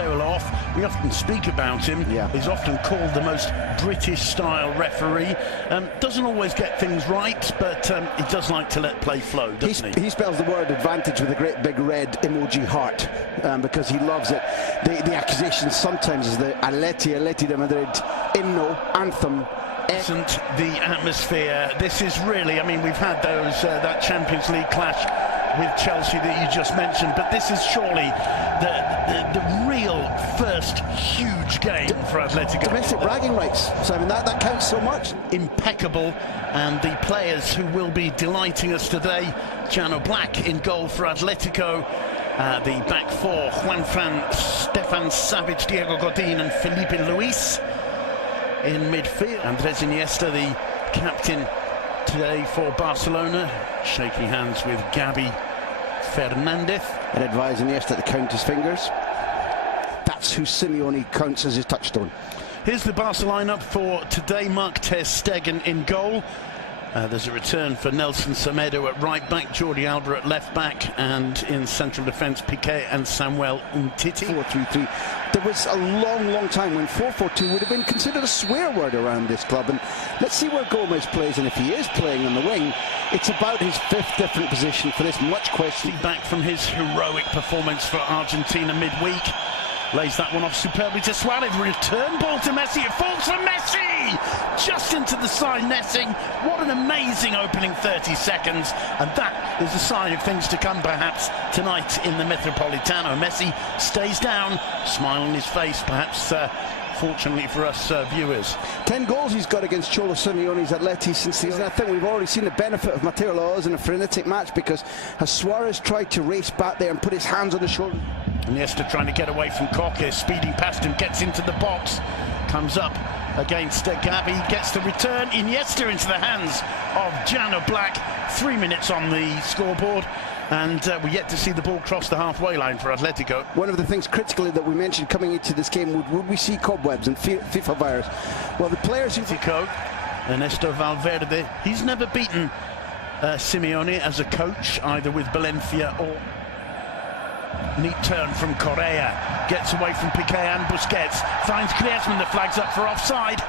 Matteo Loff. We often speak about him. He's often called the most British-style referee. Doesn't always get things right, but he does like to let play flow, doesn't he? He spells the word advantage with a great big red emoji heart because he loves it. The accusation sometimes is the Athletico Madrid hymno, anthem. Isn't the atmosphere? This is really, I mean, we've had those that Champions League clash with Chelsea that you just mentioned, but this is surely the real first huge game for Atletico. Domestic bragging rights, Simon, that counts so much. Impeccable, and the players who will be delighting us today, Jano Black in goal for Atletico, the back four, Juanfran, Stefan Savic, Diego Godin and Felipe Luis in midfield. Andres Iniesta, the captain today for Barcelona, shaking hands with Gabi Fernandez. And advise Iniesta to count his fingers. That's who Simeone counts as his touchstone. Here's the Barca lineup for today. Mark ter Stegen in goal. There's a return for Nelson Semedo at right back, Jordi Alba at left back, and in central defence, Piqué and Samuel Umtiti. 4-3-3. There was a long time when 4-4-2 would have been considered a swear word around this club, and let's see where Gomez plays, and if he is playing on the wing, it's about his fifth different position for this much question. Back from his heroic performance for Argentina midweek. Lays that one off superbly to Suarez. Return ball to Messi. It falls for Messi! Just into the side netting. What an amazing opening 30 seconds. And that is a sign of things to come perhaps tonight in the Metropolitano. Messi stays down, smile on his face, perhaps fortunately for us viewers. 10 goals he's got against Cholo Simeone's Atleti since the season. I think we've already seen the benefit of Matteo Loaf in a frenetic match, because as Suarez tried to race back there and put his hands on the shoulder. Iniesta trying to get away from Koke, speeding past him, gets into the box, comes up against Gabi, gets the return. Iniesta into the hands of Jano Black. 3 minutes on the scoreboard, and we're yet to see the ball cross the halfway line for Atletico. One of the things critically that we mentioned coming into this game, would we see cobwebs and FIFA virus? Well, the players who... Ernesto Valverde, he's never beaten Simeone as a coach, either with Valencia or... Neat turn from Correa, gets away from Piqué and Busquets, finds Griezmann, the flag's up for offside.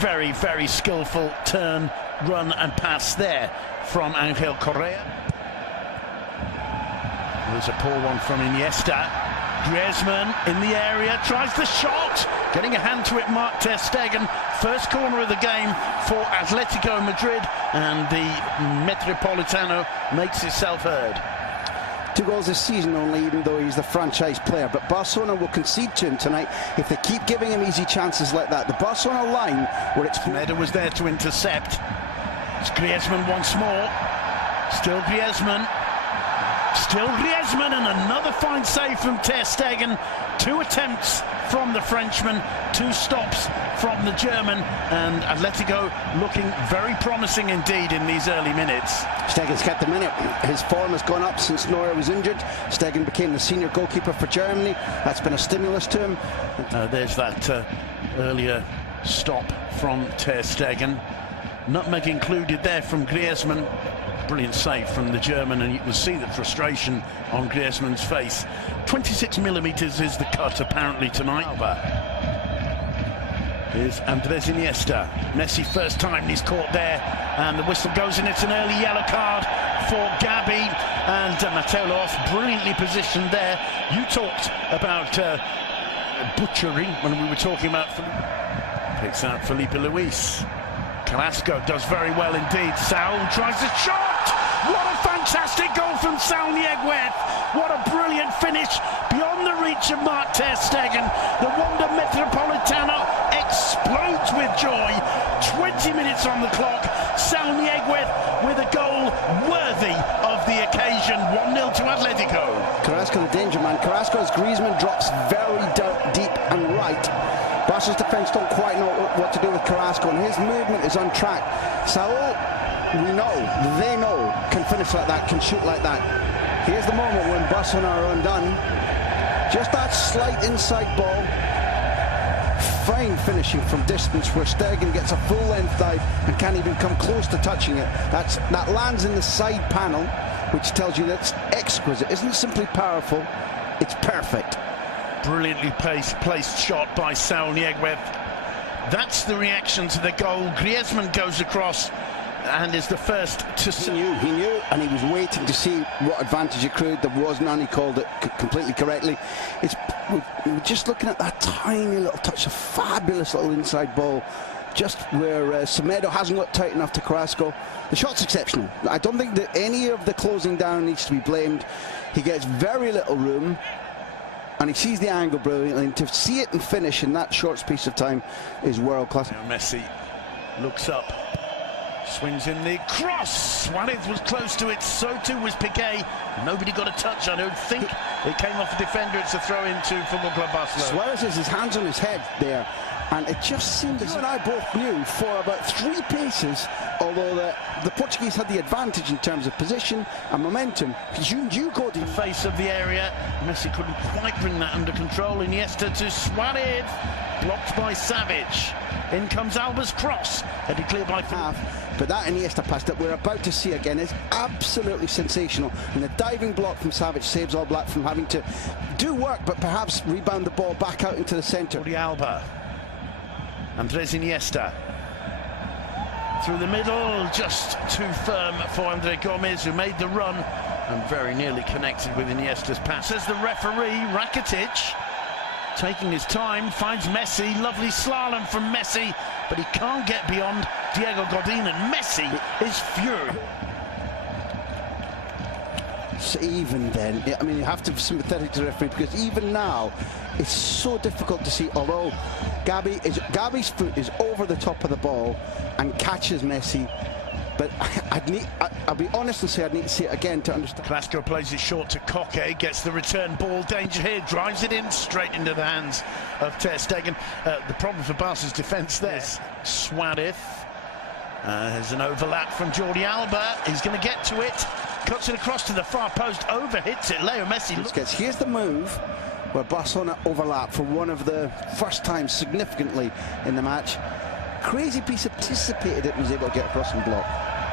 Very skillful turn, run and pass there from Angel Correa. There's a poor one from Iniesta. Griezmann in the area, tries the shot, getting a hand to it, Mark ter Stegen. First corner of the game for Atletico Madrid, and the Metropolitano makes itself heard. 2 goals this season only, even though he's the franchise player. But Barcelona will concede to him tonight if they keep giving him easy chances like that. The Barcelona line, where it's... Meda was there to intercept. It's Griezmann once more. Still Griezmann. Still Griezmann, and another fine save from ter Stegen. 2 attempts from the Frenchman, 2 stops from the German, and Atletico looking very promising indeed in these early minutes. Stegen's kept the minute. His form has gone up since Neuer was injured. Stegen became the senior goalkeeper for Germany. That's been a stimulus to him. There's that earlier stop from ter Stegen. Nutmeg included there from Griezmann. Brilliant save from the German, and you can see the frustration on Griezmann's face. 26mm is the cut apparently tonight. Here's Andres Iniesta. Messi first time he's caught there, and the whistle goes, and it's an early yellow card for Gabi, and Matteo Loaf brilliantly positioned there. You talked about butchery when we were talking about picks out Felipe Luis. Carrasco does very well indeed. Saul tries a shot. What a fantastic goal from Saul Nieguez. What a brilliant finish beyond the reach of Mark ter Stegen. The Wanda Metropolitano explodes with joy. 20 minutes on the clock. Saul Nieguez with a goal worthy of the occasion. 1-0 to Atletico. Carrasco the danger man. Carrasco, as Griezmann drops very deep and right. Barca's defence don't quite know what to do with Carrasco, and his movement is on track. Saul, we know, they know, can finish like that, can shoot like that. Here's the moment when Barcelona are undone. Just that slight inside ball. Fine finishing from distance, where Stegen gets a full-length dive and can't even come close to touching it. That lands in the side panel, which tells you that's exquisite. It isn't simply powerful, it's perfect. Brilliantly placed shot by Saul Niguez. That's the reaction to the goal. Griezmann goes across and is the first to see. He knew, and he was waiting to see what advantage accrued. There was none. He called it completely correctly. We're just looking at that tiny little touch, a fabulous little inside ball, just where Semedo hasn't got tight enough to Carrasco. The shot's exceptional. I don't think that any of the closing down needs to be blamed. He gets very little room, and he sees the angle brilliantly, and to see it and finish in that short space of time is world class. Messi looks up, swings in the cross. Suarez was close to it, so too was Piqué. Nobody got a touch, I don't think. It came off the defender. It's a throw into Football Club Barcelona. Suarez has his hands on his head there, and it just seemed as you and I both knew for about 3 paces, although the Portuguese had the advantage in terms of position and momentum. You got the face of the area. Messi couldn't quite bring that under control. Iniesta to Suarez, blocked by Savage. In comes Alba's cross, headed clear by half. But that Iniesta pass that we're about to see again is absolutely sensational. And the diving block from Savage saves All Black from having to do work, but perhaps rebound the ball back out into the centre. Alba. Andres Iniesta. Through the middle, just too firm for Andre Gomez, who made the run and very nearly connected with Iniesta's pass. As the referee, Rakitic, taking his time, finds Messi. Lovely slalom from Messi, but he can't get beyond Diego Godin, and Messi is furious. So even then, I mean, you have to be sympathetic to the referee, because even now it's so difficult to see. Although Gabi's foot is over the top of the ball and catches Messi, but I'll be honest and say I'd need to see it again to understand. Carrasco plays it short to Koke, gets the return ball, danger here, drives it in straight into the hands of Ter Stegen. The problem for Barca's defence there. Suarez has an overlap from Jordi Alba. He's going to get to it, cuts it across to the far post, over hits it. Leo Messi. Here's the move where Barcelona overlap for one of the first times significantly in the match. Crazy piece, anticipated it, was able to get across and block.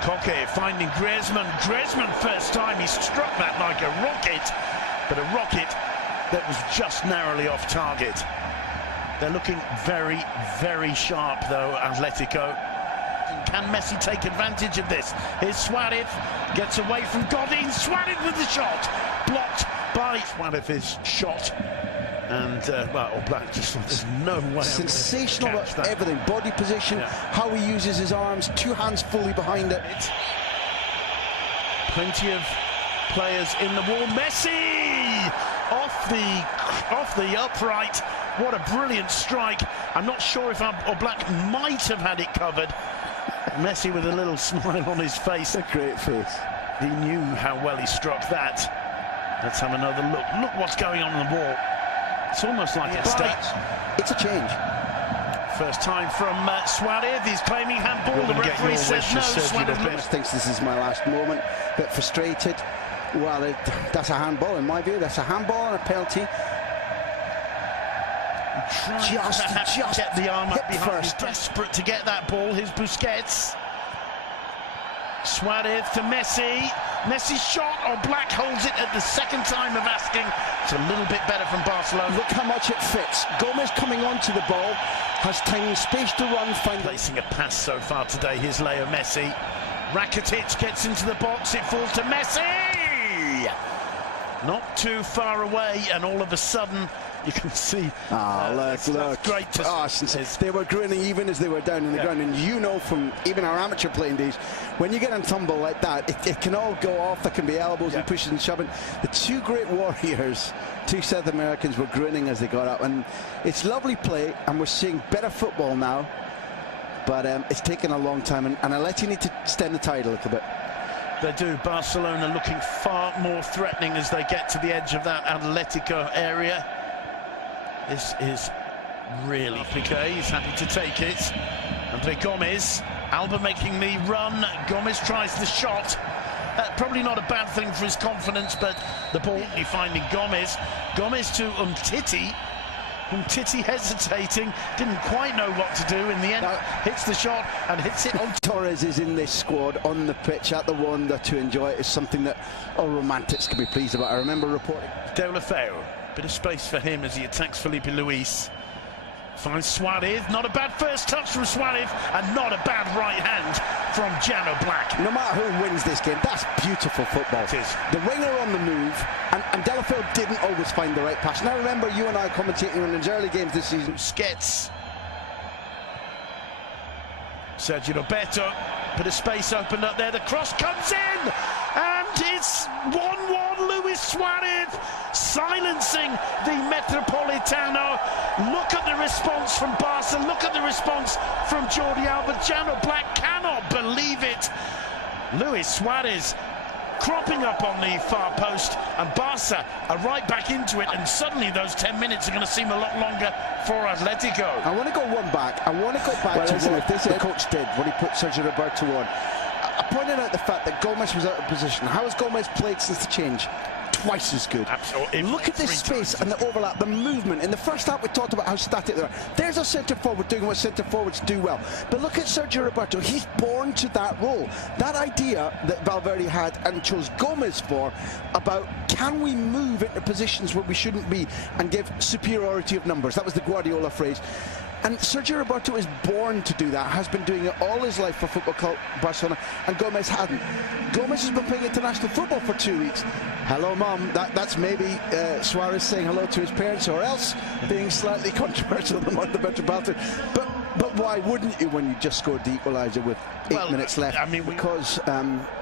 Koke finding Griezmann. Griezmann first time, he struck that like a rocket, but a rocket that was just narrowly off target. They're looking very, very sharp though, Atletico. Can Messi take advantage of this? Here's Suarez, gets away from Godin. Suarez with the shot, blocked by Suarez's shot. And well, Black just, there's no way. Sensational about everything, body position, how he uses his arms, 2 hands fully behind it. Plenty of players in the wall. Messi off the upright. What a brilliant strike. I'm not sure if Black might have had it covered. Messi with a little smile on his face. A great face. He knew how well he struck that. Let's have another look. Look what's going on the wall. It's almost like a stat. It's a change. First time from Suarez. He's claiming handball. The referee says no. Suarez thinks this is my last moment. Bit frustrated. Well, that's a handball in my view. That's a handball and a penalty. Just get the arm up behind. First. He's desperate to get that ball. Here's Busquets. Suarez to Messi. Messi's shot, or Black holds it at the second time of asking. It's a little bit better from Barcelona. Look how much it fits. Gomez coming onto the ball, has time and space to run. Placing a pass so far today. Here's Leo Messi. Rakitic gets into the box. It falls to Messi. Not too far away, and all of a sudden you can see. Look. Great to they were grinning even as they were down in the ground, and you know from even our amateur playing days, when you get on tumble like that, it can all go off. There can be elbows and pushes and shoving. The 2 great warriors, 2 South Americans, were grinning as they got up, and it's lovely play, and we're seeing better football now, but it's taken a long time, and I let you need to stem the tide a little bit. They do. Barcelona looking far more threatening as they get to the edge of that Atletico area. This is really Piqué. He's happy to take it. Andre Gomez. Alba making the run. Gomez tries the shot. Probably not a bad thing for his confidence, but the ball finding Gomez. Gomez to Umtiti. Umtiti hesitating, didn't quite know what to do. In the end, hits the shot and hits it on. Torres is in this squad on the pitch at the Wanda to enjoy it is something that all romantics can be pleased about. I remember reporting. Deulofeu. Bit of space for him as he attacks Felipe Luis. Finds Suarez. Not a bad first touch from Suarez, and not a bad right hand from Jano Black. No matter who wins this game, that's beautiful football. It is. The winger on the move, and Delafield didn't always find the right pass. And I remember you and I commentating on his early games this season. Skets. Sergio Roberto. Bit of space opened up there. The cross comes in, and it's 1-1. Luis Suarez silencing the Metropolitano. Look at the response from Barca. Look at the response from Jordi Alba. Jano Black cannot believe it. Luis Suarez cropping up on the far post, and Barca are right back into it, and suddenly those 10 minutes are going to seem a lot longer for Atletico. I want to go one back. I want to go back to what the coach did when he put Sergio Roberto on. I pointed out the fact that Gomez was out of position. How has Gomez played since the change? Twice as good. Absolutely. Look at this space and the overlap, the movement. In the first half, we talked about how static they are. There's a centre forward doing what centre forwards do well. But look at Sergio Roberto. He's born to that role. That idea that Valverde had and chose Gomez for about can we move into positions where we shouldn't be and give superiority of numbers. That was the Guardiola phrase. And Sergio Roberto is born to do that, has been doing it all his life for Football Club Barcelona, and Gomez hadn't. Gomez has been playing international football for 2 weeks. Hello, Mum. That's maybe Suarez saying hello to his parents, or else being slightly controversial among the Metropolitan. But why wouldn't you when you just scored the equaliser with 8 minutes left? I mean, because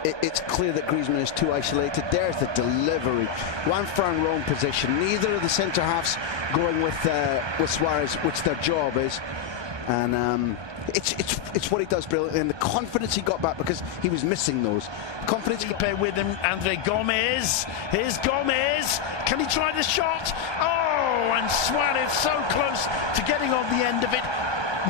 it's clear that Griezmann is too isolated. There's the delivery. Juan Fran wrong position. Neither of the centre halves going with Suarez, which their job is. And it's what he does brilliantly, and the confidence he got back because he was missing those. Confidence he got with him, Andre Gomez. Here's Gomez. Can he try the shot? Oh, and Suarez so close to getting on the end of it.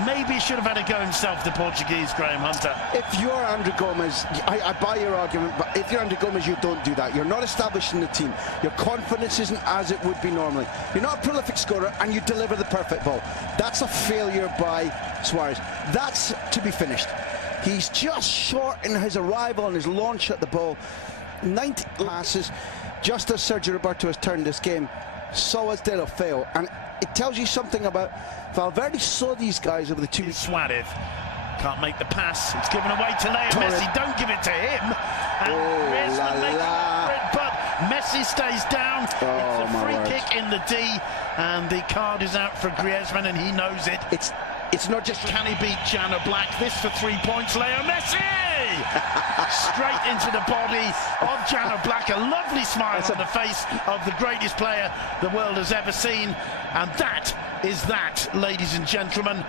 Maybe he should have had a go himself, the Portuguese, Graham Hunter. If you're Andre Gomez, I buy your argument, but if you're Andre Gomez, you don't do that. You're not established in the team. Your confidence isn't as it would be normally. You're not a prolific scorer, and you deliver the perfect ball. That's a failure by Suarez. That's to be finished. He's just short in his arrival and his launch at the ball. 90 passes, just as Sergio Roberto has turned this game, so has Delafield. And it tells you something about Valverde saw these guys over the 2 weeks. Suarez can't make the pass. It's given away to Leo Messi. Don't give it to him. And Griezmann makes up for it, but Messi stays down. It's a free kick in the D, and the card is out for Griezmann, and he knows it. It's not just... Can he beat Jano Black? This for 3 points. Leo Messi! Straight into the body of Jano Black. A lovely smile on the face of the greatest player the world has ever seen. And that is that, ladies and gentlemen.